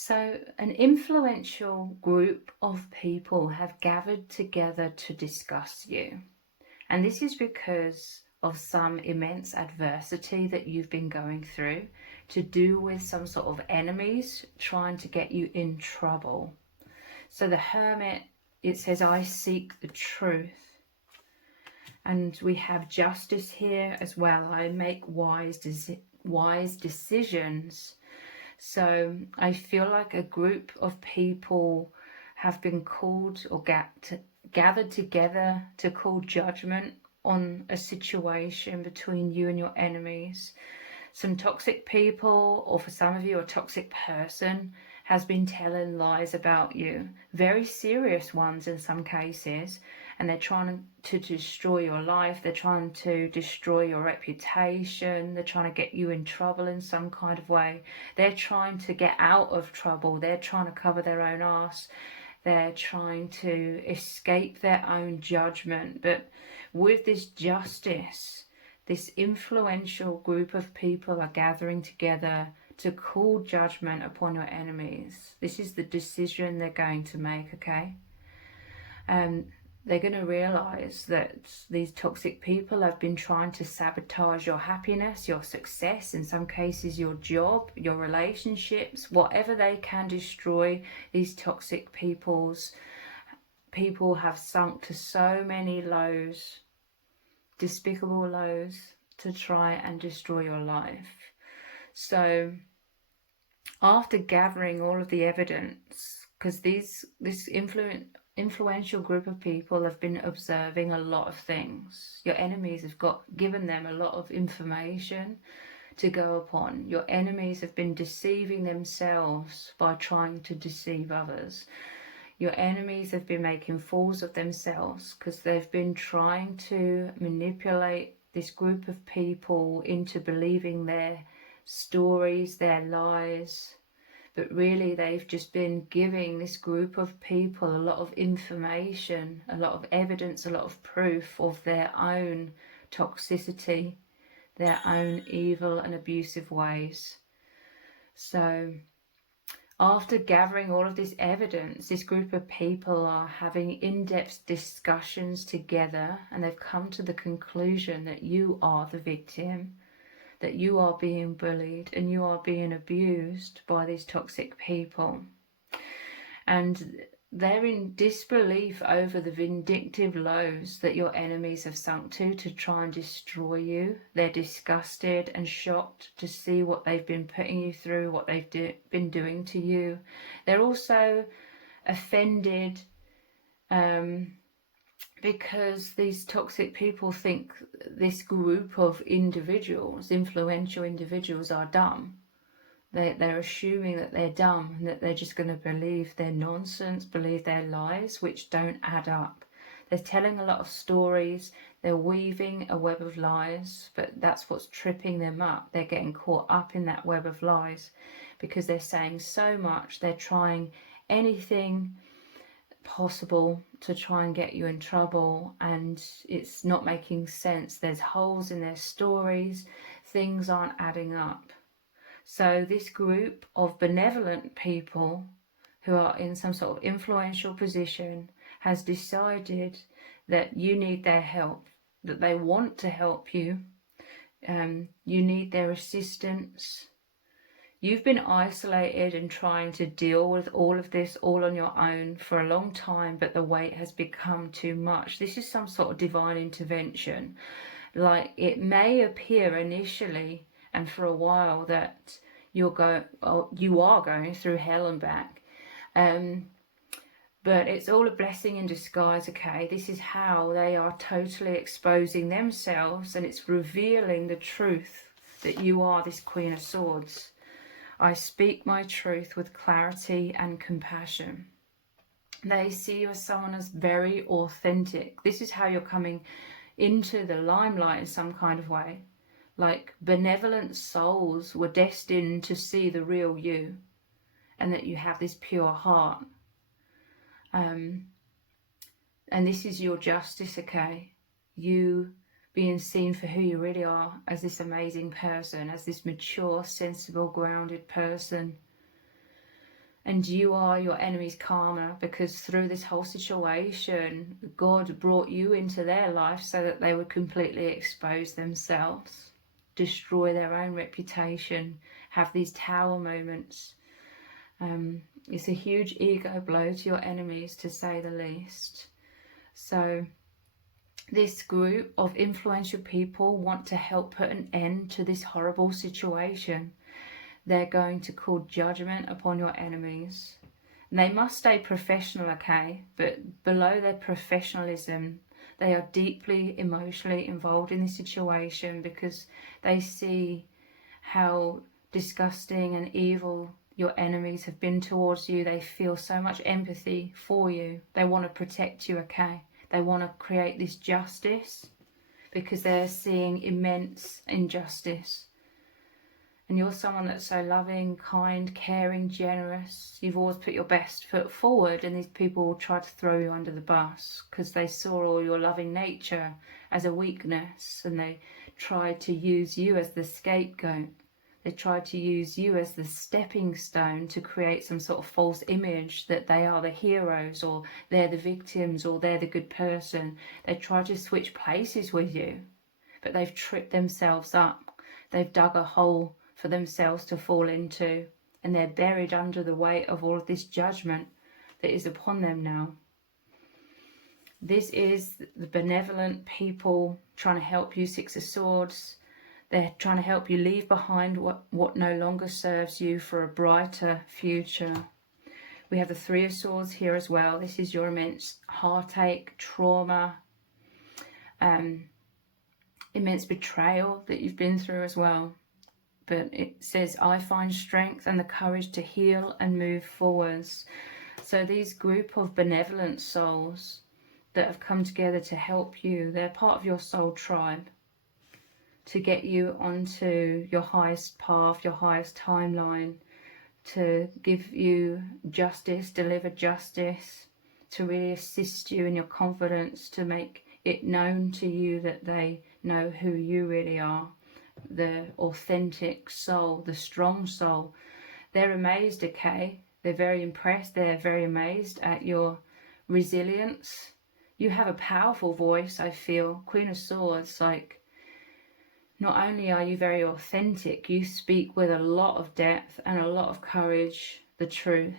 So, an influential group of people have gathered together to discuss you. And this is because of some immense adversity that you've been going through, to do with some sort of enemies trying to get you in trouble. So the Hermit, it says, I seek the truth. And we have justice here as well. I make wise decisions. So I feel like a group of people have been called or gathered together to call judgment on a situation between you and your enemies. Some toxic people, or for some of you, a toxic person, has been telling lies about you, very serious ones in some cases, and they're trying to destroy your life. They're trying to destroy your reputation. They're trying to get you in trouble in some kind of way. They're trying to get out of trouble. They're trying to cover their own arse. They're trying to escape their own judgment. But with this justice, this influential group of people are gathering together to call judgment upon your enemies. This is the decision they're going to make, okay? They're going to realize that these toxic people have been trying to sabotage your happiness, your success, in some cases your job, your relationships, whatever they can destroy. These toxic people have sunk to so many lows, despicable lows, to try and destroy your life. So after gathering all of the evidence, because this influential group of people have been observing a lot of things. Your enemies have given them a lot of information to go upon. Your enemies have been deceiving themselves by trying to deceive others. Your enemies have been making fools of themselves because they've been trying to manipulate this group of people into believing their stories, their lies. But really, they've just been giving this group of people a lot of information, a lot of evidence, a lot of proof of their own toxicity, their own evil and abusive ways. So after gathering all of this evidence, this group of people are having in-depth discussions together, and they've come to the conclusion that you are the victim, that you are being bullied and you are being abused by these toxic people. And they're in disbelief over the vindictive lows that your enemies have sunk to try and destroy you. They're disgusted and shocked to see what they've been putting you through, what they've been doing to you. They're also offended because these toxic people think this group of individuals, influential individuals, are dumb. They're assuming that they're dumb and that they're just going to believe their nonsense, believe their lies, which don't add up. They're telling a lot of stories, they're weaving a web of lies, but that's what's tripping them up. They're getting caught up in that web of lies because they're saying so much, they're trying anything possible to try and get you in trouble, and it's not making sense. There's holes in their stories, things aren't adding up. So this group of benevolent people who are in some sort of influential position has decided that you need their help, that they want to help you. You need their assistance. You've been isolated and trying to deal with all of this all on your own for a long time, but the weight has become too much. This is some sort of divine intervention. Like, it may appear initially and for a while that you are going through hell and back. But it's all a blessing in disguise, okay? This is how they are totally exposing themselves, and it's revealing the truth that you are this Queen of Swords. I speak my truth with clarity and compassion. They see you as someone as very authentic. This is how you're coming into the limelight in some kind of way. Like, benevolent souls were destined to see the real you, and that you have this pure heart. And this is your justice, okay? You being seen for who you really are, as this amazing person, as this mature, sensible, grounded person. And you are your enemy's karma, because through this whole situation, God brought you into their life so that they would completely expose themselves, destroy their own reputation, have these tower moments. It's a huge ego blow to your enemies, to say the least. So this group of influential people want to help put an end to this horrible situation. They're going to call judgment upon your enemies. And they must stay professional, okay? But below their professionalism, they are deeply emotionally involved in this situation, because they see how disgusting and evil your enemies have been towards you. They feel so much empathy for you. They want to protect you, okay? They want to create this justice because they're seeing immense injustice. And you're someone that's so loving, kind, caring, generous. You've always put your best foot forward, and these people will try to throw you under the bus because they saw all your loving nature as a weakness, and they tried to use you as the scapegoat. They tried to use you as the stepping stone to create some sort of false image that they are the heroes, or they're the victims, or they're the good person. They tried to switch places with you, but they've tripped themselves up. They've dug a hole for themselves to fall into, and they're buried under the weight of all of this judgment that is upon them now. This is the benevolent people trying to help you, Six of Swords. They're trying to help you leave behind what no longer serves you for a brighter future. We have the Three of Swords here as well. This is your immense heartache, trauma, immense betrayal that you've been through as well. But it says, I find strength and the courage to heal and move forwards. So these group of benevolent souls that have come together to help you, they're part of your soul tribe, to get you onto your highest path, your highest timeline, to give you justice, deliver justice, to really assist you in your confidence, to make it known to you that they know who you really are. The authentic soul, the strong soul. They're amazed, okay? They're very impressed. They're very amazed at your resilience. You have a powerful voice, I feel. Queen of Swords, like, not only are you very authentic, you speak with a lot of depth and a lot of courage, the truth.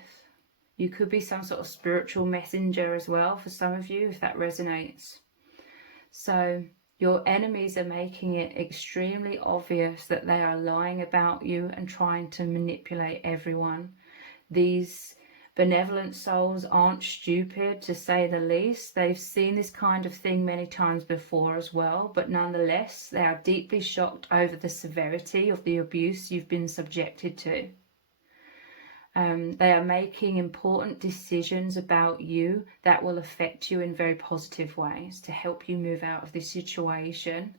You could be some sort of spiritual messenger as well for some of you, if that resonates. So your enemies are making it extremely obvious that they are lying about you and trying to manipulate everyone. These benevolent souls aren't stupid, to say the least. They've seen this kind of thing many times before as well, but nonetheless, they are deeply shocked over the severity of the abuse you've been subjected to. They are making important decisions about you that will affect you in very positive ways to help you move out of this situation.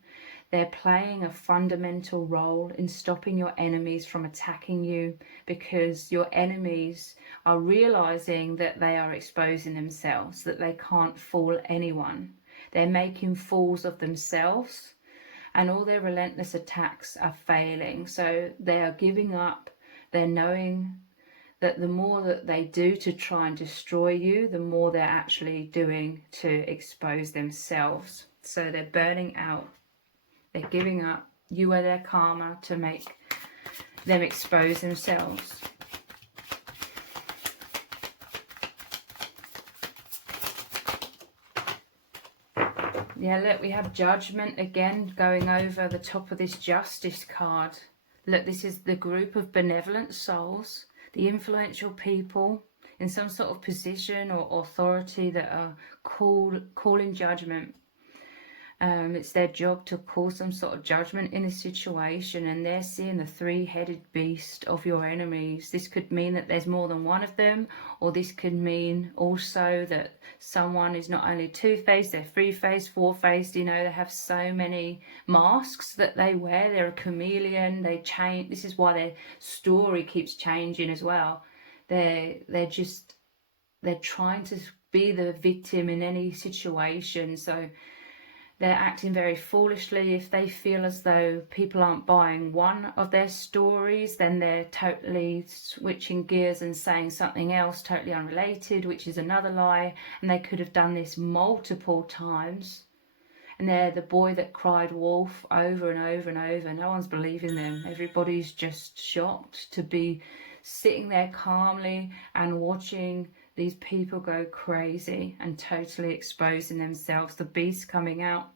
They're playing a fundamental role in stopping your enemies from attacking you, because your enemies are realizing that they are exposing themselves, that they can't fool anyone. They're making fools of themselves, and all their relentless attacks are failing. So they are giving up. They're knowing that the more that they do to try and destroy you, the more they're actually doing to expose themselves. So they're burning out. They're giving up. You are their karma to make them expose themselves. Yeah, look, we have Judgment again going over the top of this Justice card. Look, this is the group of benevolent souls, the influential people in some sort of position or authority that are calling judgment. It's their job to call some sort of judgment in a situation, and they're seeing the three-headed beast of your enemies. This could mean that there's more than one of them, or this could mean also that someone is not only two-faced, they're three-faced, four-faced. You know, they have so many masks that they wear. They're a chameleon. They change. This is why their story keeps changing as well. They're trying to be the victim in any situation. So They're acting very foolishly. If they feel as though people aren't buying one of their stories, then they're totally switching gears and saying something else totally unrelated, which is another lie. And they could have done this multiple times. And they're the boy that cried wolf over and over and over. No one's believing them. Everybody's just shocked to be sitting there calmly and watching these people go crazy and totally exposing themselves, the beast coming out.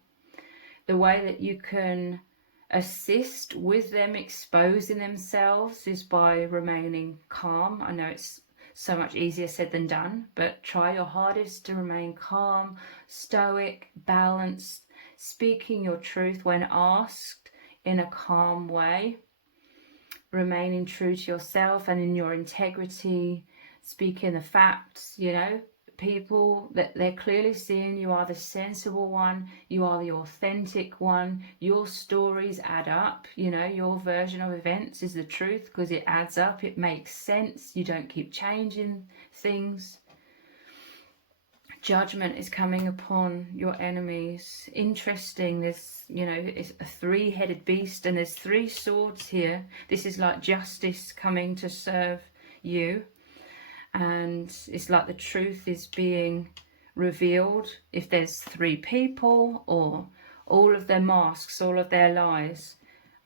The way that you can assist with them exposing themselves is by remaining calm. I know it's so much easier said than done, but try your hardest to remain calm, stoic, balanced, speaking your truth when asked in a calm way, remaining true to yourself and in your integrity, speaking the facts. You know, people that they're clearly seeing you are the sensible one, you are the authentic one, your stories add up, you know, your version of events is the truth because it adds up, it makes sense, you don't keep changing things. Judgment is coming upon your enemies. Interesting, there's, you know, it's a three-headed beast and there's three swords here. This is like justice coming to serve you. And it's like the truth is being revealed. If there's three people, or all of their masks, all of their lies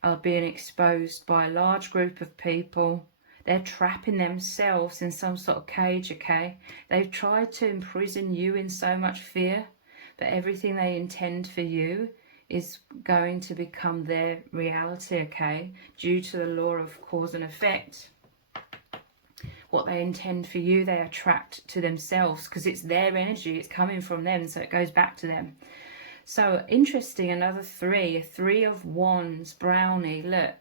are being exposed by a large group of people. They're trapping themselves in some sort of cage, okay? They've tried to imprison you in so much fear, but everything they intend for you is going to become their reality, okay? Due to the law of cause and effect. What they intend for you, they attract to themselves because it's their energy, it's coming from them, so it goes back to them. So interesting, another three, a three of wands, brownie. Look,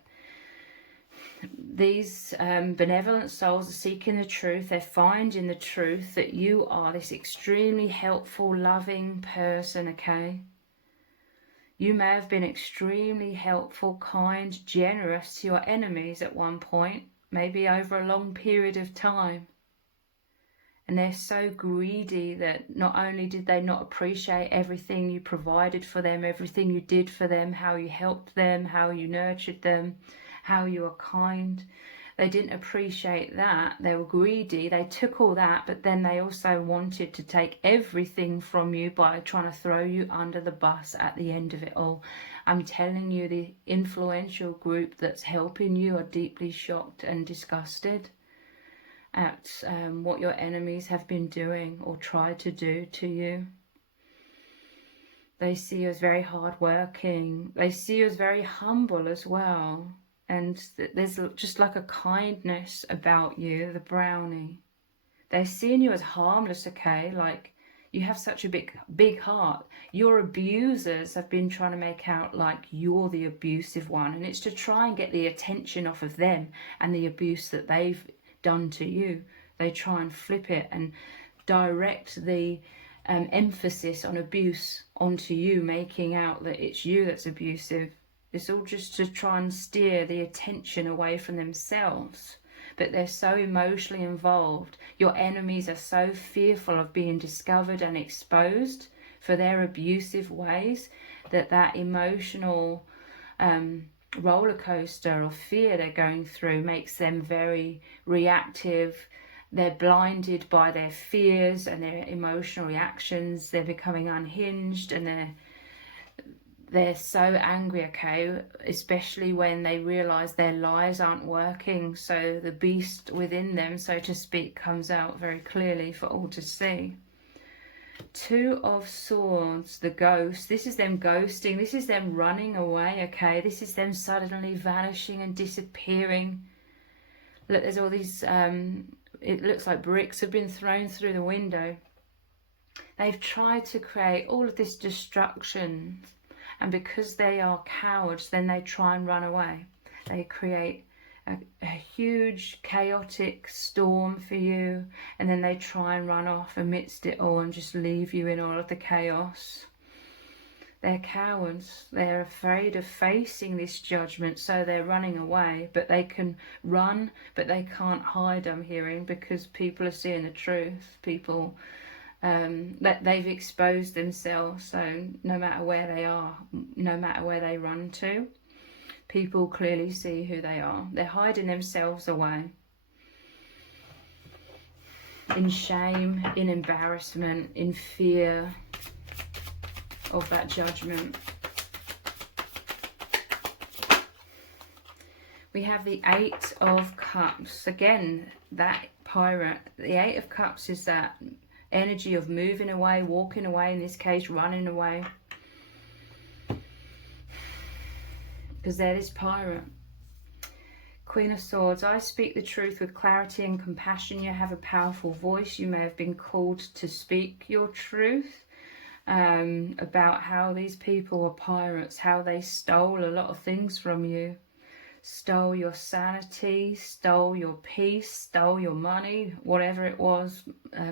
these benevolent souls are seeking the truth. They're finding the truth that you are this extremely helpful, loving person, okay? You may have been extremely helpful, kind, generous to your enemies at one point, maybe over a long period of time. And they're so greedy that not only did they not appreciate everything you provided for them, everything you did for them, how you helped them, how you nurtured them, how you were kind. They didn't appreciate that. They were greedy. They took all that, but then they also wanted to take everything from you by trying to throw you under the bus at the end of it all. I'm telling you, the influential group that's helping you are deeply shocked and disgusted at what your enemies have been doing or tried to do to you. They see you as very hardworking. They see you as very humble as well. And there's just like a kindness about you, the brownie. They're seeing you as harmless, okay? Like, you have such a big heart. Your abusers have been trying to make out like you're the abusive one. And it's to try and get the attention off of them and the abuse that they've done to you. They try and flip it and direct the emphasis on abuse onto you, making out that it's you that's abusive. It's all just to try and steer the attention away from themselves. But they're so emotionally involved. Your enemies are so fearful of being discovered and exposed for their abusive ways that that emotional roller coaster of fear they're going through makes them very reactive. They're blinded by their fears and their emotional reactions. They're becoming unhinged and they're so angry, okay, especially when they realize their lies aren't working. So the beast within them, so to speak, comes out very clearly for all to see. Two of Swords, the ghost. This is them ghosting. This is them running away, okay? This is them suddenly vanishing and disappearing. Look, there's all these, it looks like bricks have been thrown through the window. They've tried to create all of this destruction. And because they are cowards, then they try and run away. They create a huge chaotic storm for you, and then they try and run off amidst it all and just leave you in all of the chaos. They're cowards. They're afraid of facing this judgment, so they're running away. But they can run, but they can't hide, I'm hearing, because people are seeing the truth. People that they've exposed themselves. So no matter where they are, no matter where they run to, people clearly see who they are. They're hiding themselves away in shame, in embarrassment, in fear of that judgment. We have the Eight of Cups. Again, that pirate. The Eight of Cups is that energy of moving away, walking away, in this case, running away. Because there is pirate. Queen of Swords. I speak the truth with clarity and compassion. You have a powerful voice. You may have been called to speak your truth about how these people were pirates, how they stole a lot of things from you. Stole your sanity, stole your peace, stole your money, whatever it was.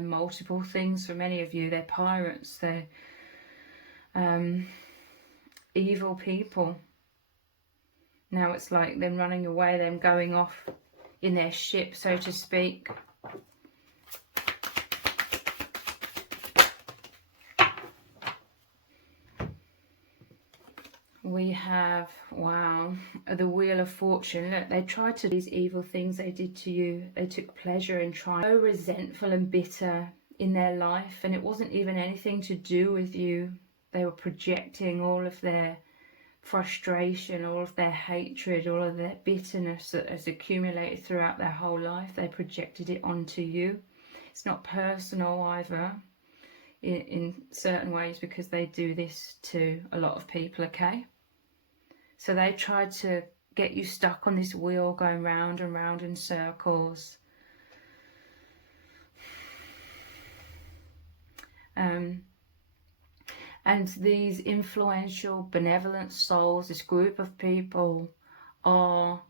Multiple things for many of you. They're pirates. They're evil people. Now it's like them running away, them going off in their ship, so to speak. We have, wow, the Wheel of Fortune. Look, they tried to do these evil things they did to you. They took pleasure in trying. So resentful and bitter in their life, and it wasn't even anything to do with you. They were projecting all of their frustration, all of their hatred, all of their bitterness that has accumulated throughout their whole life. They projected it onto you. It's not personal either in certain ways, because they do this to a lot of people, okay? So they tried to get you stuck on this wheel going round and round in circles. And these influential, benevolent souls, this group of people, are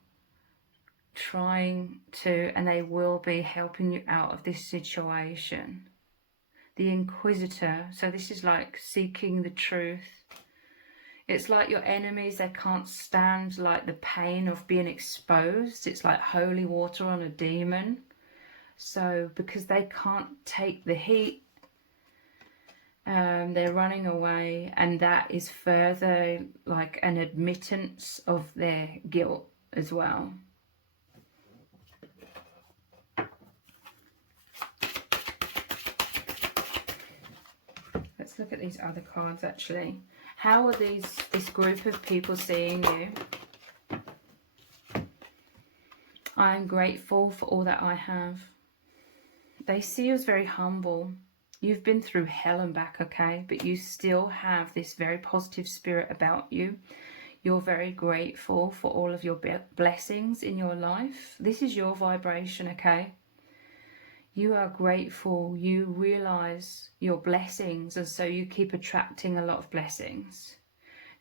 trying to, and they will be helping you out of this situation. The Inquisitor, so this is like seeking the truth. It's like your enemies, they can't stand like the pain of being exposed. It's like holy water on a demon. So because they can't take the heat, they're running away, and that is further like an admittance of their guilt as well. Let's look at these other cards actually. How are this group of people seeing you? I am grateful for all that I have. They see you as very humble. You've been through hell and back, okay? But you still have this very positive spirit about you. You're very grateful for all of your blessings in your life. This is your vibration, okay? You are grateful. You realize your blessings, and so you keep attracting a lot of blessings.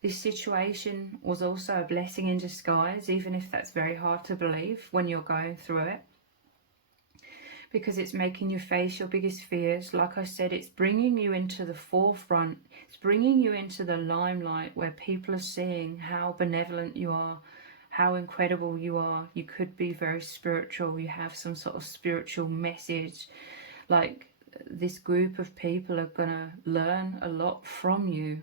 This situation was also a blessing in disguise, even if that's very hard to believe when you're going through it. Because it's making you face your biggest fears. Like I said, it's bringing you into the forefront. It's bringing you into the limelight where people are seeing how benevolent you are, how incredible you are. You could be very spiritual. You have some sort of spiritual message. Like, this group of people are going to learn a lot from you.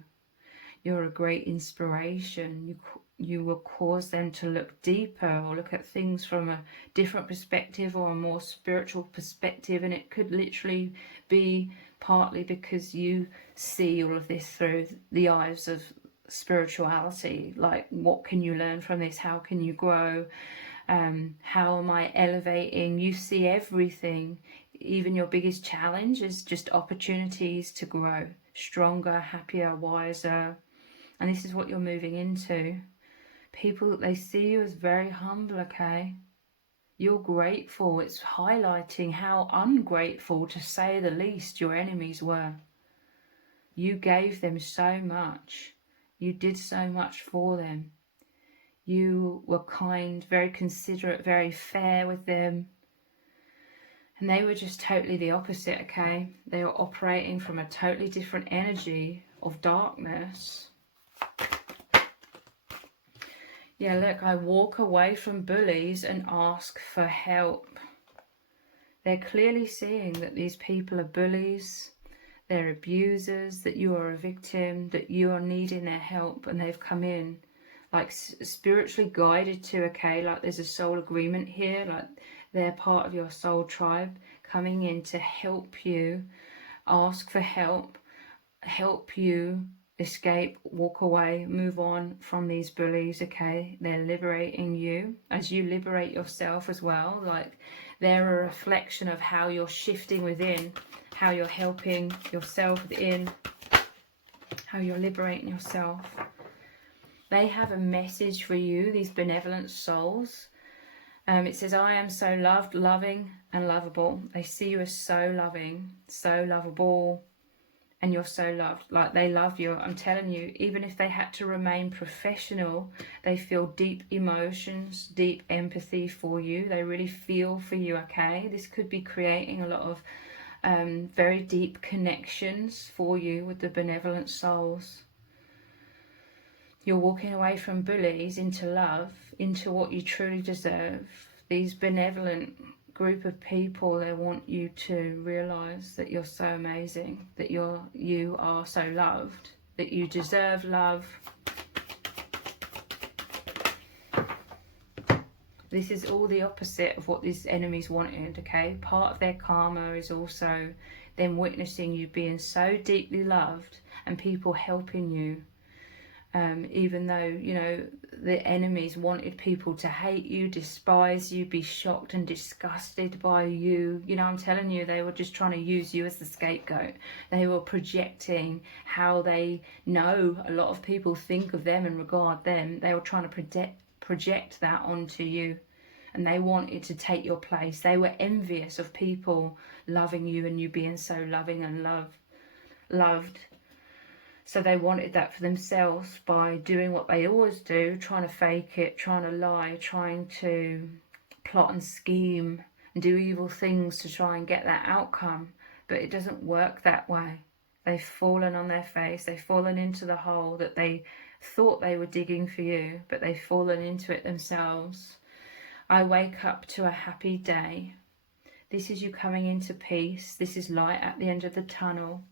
You're a great inspiration. You will cause them to look deeper, or look at things from a different perspective, or a more spiritual perspective. And it could literally be partly because you see all of this through the eyes of spirituality. Like, what can you learn from this? How can you grow? How am I elevating? You see everything, even your biggest challenge, is just opportunities to grow stronger, happier, wiser. And this is what you're moving into. People, they see you as very humble, okay? You're grateful. It's highlighting how ungrateful, to say the least, your enemies were. You gave them so much. You did so much for them. You were kind, very considerate, very fair with them. And they were just totally the opposite, okay? They were operating from a totally different energy of darkness. Yeah, look, I walk away from bullies and ask for help. They're clearly seeing that these people are bullies. they're abusers, that you are a victim, that you are needing their help, and they've come in like spiritually guided to, okay, like there's a soul agreement here, like they're part of your soul tribe coming in to help you, ask for help you escape, walk away, move on from these bullies, okay? They're liberating you as you liberate yourself as well. Like they're a reflection of how you're shifting within, how you're helping yourself within, how you're liberating yourself. They have a message for you, these benevolent souls. It says, I am so loved, loving and lovable. They see you as so loving, so lovable, and you're so loved. Like they love you. I'm telling you, even if they had to remain professional, they feel deep emotions, deep empathy for you. They really feel for you, okay? This could be creating a lot of very deep connections for you with the benevolent souls. You're walking away from bullies into love, into what you truly deserve. These benevolent group of people, they want you to realise that you're so amazing, that you are so loved, that you deserve love. This is all the opposite of what these enemies wanted, okay? Part of their karma is also them witnessing you being so deeply loved and people helping you. Even though, you know, the enemies wanted people to hate you, despise you, be shocked and disgusted by you. You know, I'm telling you, they were just trying to use you as the scapegoat. They were projecting how they know a lot of people think of them and regard them. They were trying to project that onto you. And they wanted to take your place. They were envious of people loving you and you being so loving and loved. So they wanted that for themselves by doing what they always do, trying to fake it, trying to lie, trying to plot and scheme and do evil things to try and get that outcome. But it doesn't work that way. They've fallen on their face. They've fallen into the hole that they thought they were digging for you, but they've fallen into it themselves. I wake up to a happy day. This is you coming into peace. This is light at the end of the tunnel.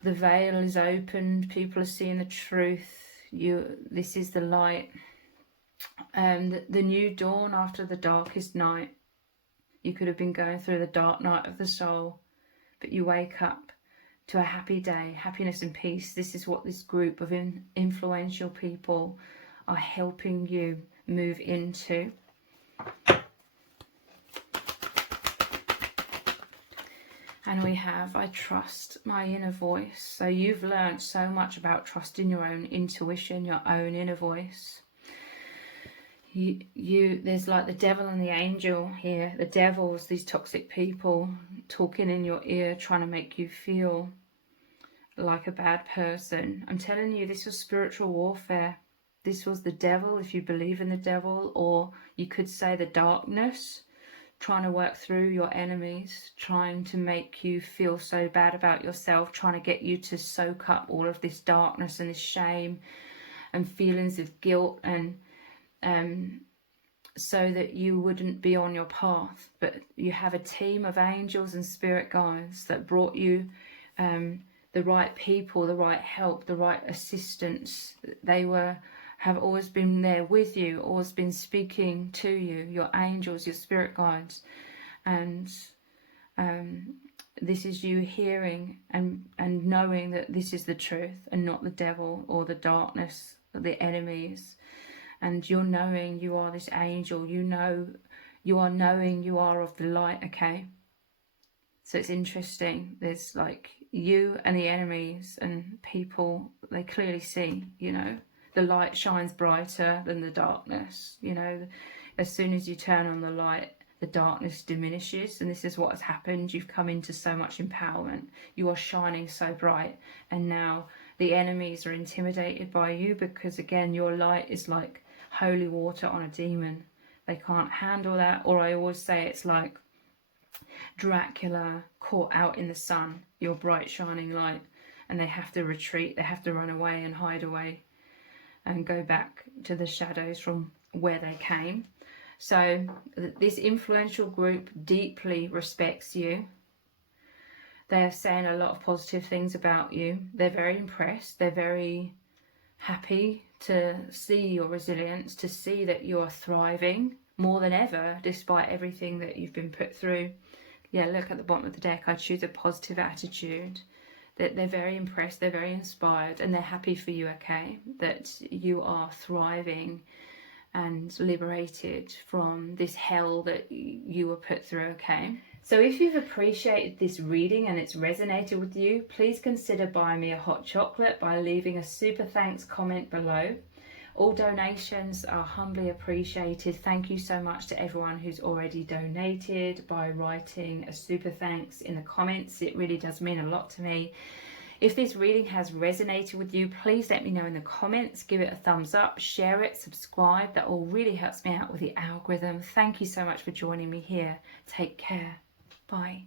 The veil is opened. People are seeing the truth. This is the light. The new dawn after the darkest night. You could have been going through the dark night of the soul, but you wake up to a happy day, happiness and peace. This is what this group of influential people are helping you move into. And we have, I trust my inner voice. So you've learned so much about trusting your own intuition, your own inner voice. There's like the devil and the angel here. The devil's these toxic people talking in your ear, trying to make you feel like a bad person. I'm telling you, this was spiritual warfare. This was the devil, if you believe in the devil, or you could say the darkness, trying to work through your enemies, trying to make you feel so bad about yourself, trying to get you to soak up all of this darkness and this shame and feelings of guilt, and so that you wouldn't be on your path. But you have a team of angels and spirit guides that brought you the right people, the right help, the right assistance. They have always been there with you, always been speaking to you, your angels, your spirit guides. And this is you hearing and knowing that this is the truth and not the devil or the darkness, or the enemies. And you're knowing you are this angel. You are knowing you are of the light, okay? So it's interesting. There's like you and the enemies and people, they clearly see, you know. The light shines brighter than the darkness. You know, as soon as you turn on the light, the darkness diminishes. And this is what has happened. You've come into so much empowerment. You are shining so bright. And now the enemies are intimidated by you because, again, your light is like holy water on a demon. They can't handle that. Or I always say it's like Dracula caught out in the sun, your bright shining light. And they have to retreat. They have to run away and hide away and go back to the shadows from where they came. So this influential group deeply respects you. They are saying a lot of positive things about you. They're very impressed. They're very happy to see your resilience, to see that you are thriving more than ever despite everything that you've been put through. Yeah, look at the bottom of the deck. I choose a positive attitude. That they're very impressed, they're very inspired, and they're happy for you, okay? That you are thriving and liberated from this hell that you were put through, okay? So if you've appreciated this reading and it's resonated with you, please consider buying me a hot chocolate by leaving a super thanks comment below. All donations are humbly appreciated. Thank you so much to everyone who's already donated by writing a super thanks in the comments. It really does mean a lot to me. If this reading has resonated with you, please let me know in the comments. Give it a thumbs up, share it, subscribe. That all really helps me out with the algorithm. Thank you so much for joining me here. Take care. Bye.